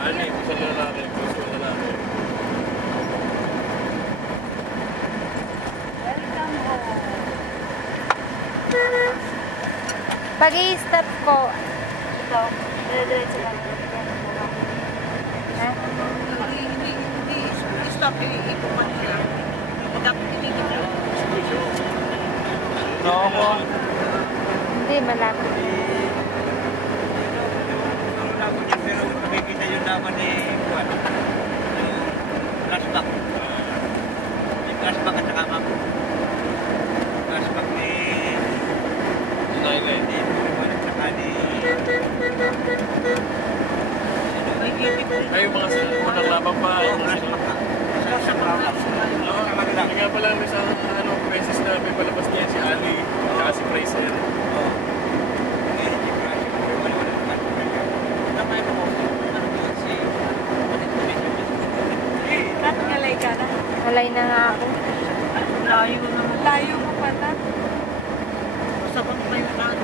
Ani, puso na lalaki. Puso na lalaki. Welcome home. Pag-i-stop ko. Ito, dire-diretso lang. Ha? Hindi. Stop. Ipuman nila. Dapat pinigil. No, ako. Hindi, malapit. Pero nakikita yung naman ni Juan. Flashback. May flashback at saka map. Flashback ni Juan Juan at saka ni... Ay, yung mga unang laban pa. Oo, flashback ka. Kaya nga pala may isang beses na may palabas niya si Ali at si Fraser. Kat, ngalay ka na. Malay na nga ako. Layo naman. Layo mo pala. Basta bang may ano.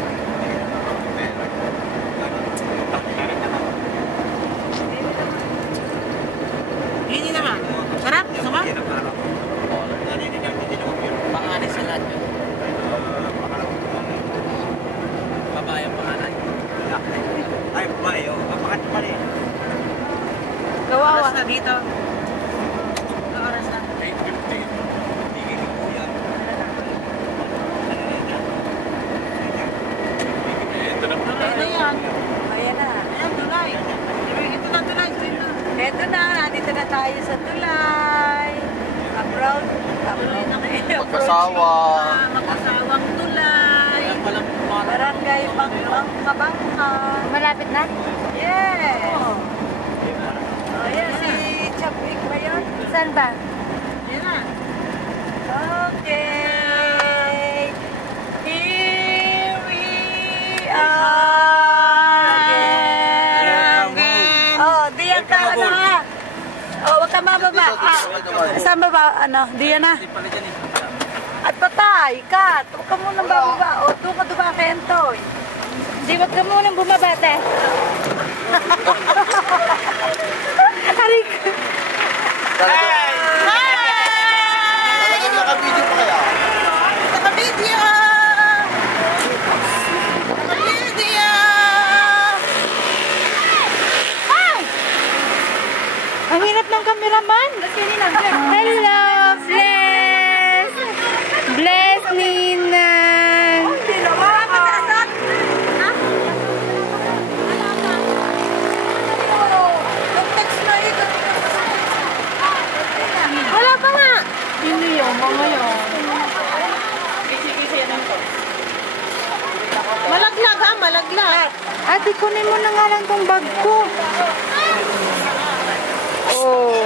Ini naman. Sarap. Sama? Panganay sa lahat yun. Babae ang panganay. Ay, babae. Papakat pa rin. Kawawa. Oras na dito. Oras na. 8:50. Ito na po Ano tayo. yan? Ayan na. Ayan, tulay. Ito na tulay. Dito. Eto na, nandito na tayo sa tulay. Abroad. Magkasawa. Mag-asawang tulay. Barangay Pangkabangka. Malapit na? Yes. Oh, yan si Chapik ba yun? Saan ba? Yan na. Okay. Here we are. Oh, diyan ka na. Oh, wag ka mababa. Saan ba ba? Ano? Diyan na. At patay, Kat. Huwag ka munang bababa. O, doon ka dumakentoy. Di, wag ka munang bumaba, te. Arik. Talagang naka-video pa kaya? Naka-video! Naka-video! Ang hirap ng cameraman. Hello, Bless. Bless, Ninang. Wala pa nga. Hindi yung mga yun. Malaglag ha, malaglag. Ate, kunin mo na nga lang tong bag ko. Oh.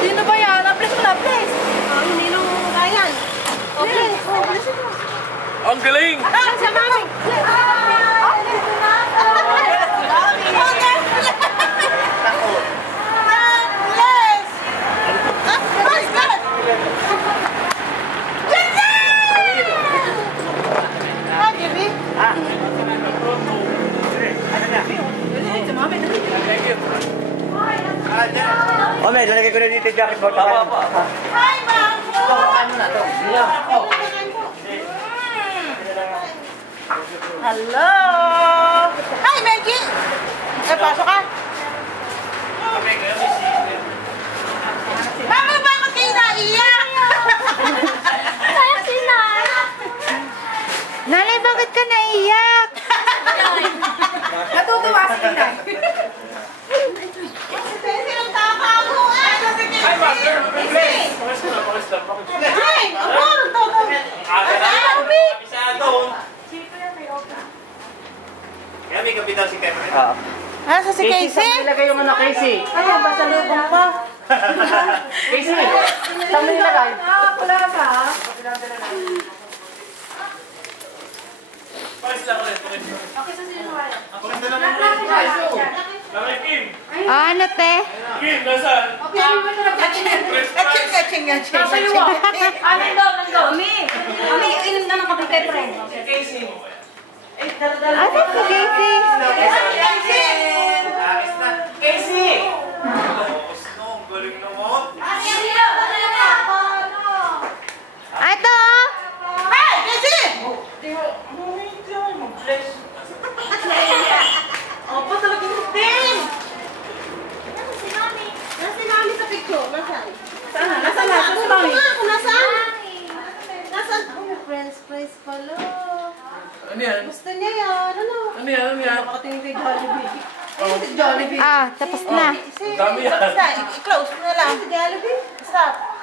Sino ba yan? Naplis mo, naplis. Hindi nung kayan. Okay. Ang galing! Sa mami. Oh, may lalagay ko na dito yung jacket mo. Hi, Ma'am! Hello! Hi, Maggie! Pasok ka? Mama, bakit kayo naiyak? Nanay, bakit ka naiyak? Natutuwa si Tina. Silang takaguan! Hi, Master! Please! Ay! Amor! Kaya may kapitan si Kevin. Nasa si Casey? Ilagay yung ano, Casey. Ay, basta lubong pa. Casey, saan mo nilagay? Wala ka. Paris lang ulit. Okay, sa sino wala? Nakay Kim! Ano, te? Kim, nasaan? Okay, ano ba ito? Kaching. Nandun. Ami, inom na ng kape kay friend. Casey. Ano si Casey? Casey! Casey! Hindi mo, hindi mo mag-flex. Opo, talagang hindi. Nasaan si Mami sa picture? Nasaan? Saan na? Nasaan na? Nasaan na? Nasaan? Nasaan? Oh, may french pala. Ano yan? Gusto niya yan. Ano? Ano yan? Ano yan? Nakatingin kay Jollibee. Si Jollibee. Ah, tapos na. Dami yan. Basta, i-close mo na lang. Si Jollibee? Stop.